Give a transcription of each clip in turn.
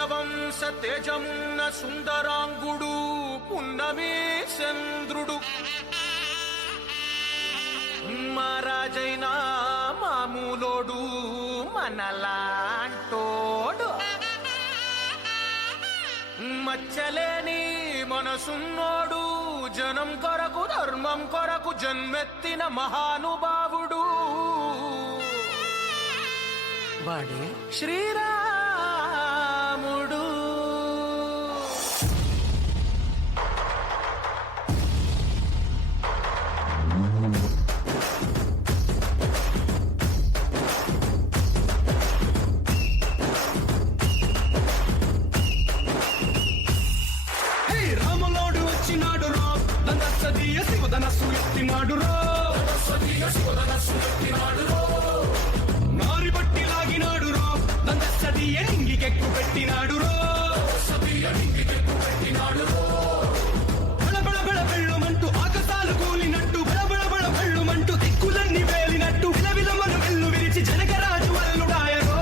సూర్యవంశ తేజమున్న సుందరాంగుడు పున్నమి చంద్రుడు మహారాజైన మామూలోడు మనలాంటోడు మచ్చలేని మనసున్నోడు జనం కొరకు ధర్మం కొరకు జన్మెత్తిన మహానుభావుడు వాడే శ్రీరాముడు. రాములోడు వచ్చినాడు రో ధనస్సదీయ శివధనస్సు ఎత్తినాడు రో నారి బట్టి లాగినాడు రో ధనస్సదీయ నింగికెక్కు పెట్టినాడు రో బళబళ బళ బెళ్ళుమంటూ ఆకాశాలు కూలినట్టు బళబళ బళ బెళ్ళుమంటూ దిక్కులన్నీ వేలినట్టు విలవిలమను వెల్లు విరిచి జనకరాజు వల్లుడాయరో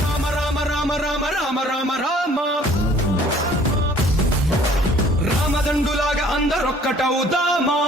రామ రామ రామ రామ రామ రామ రామ రామదండులాగా అందరొక్కటవుదామా.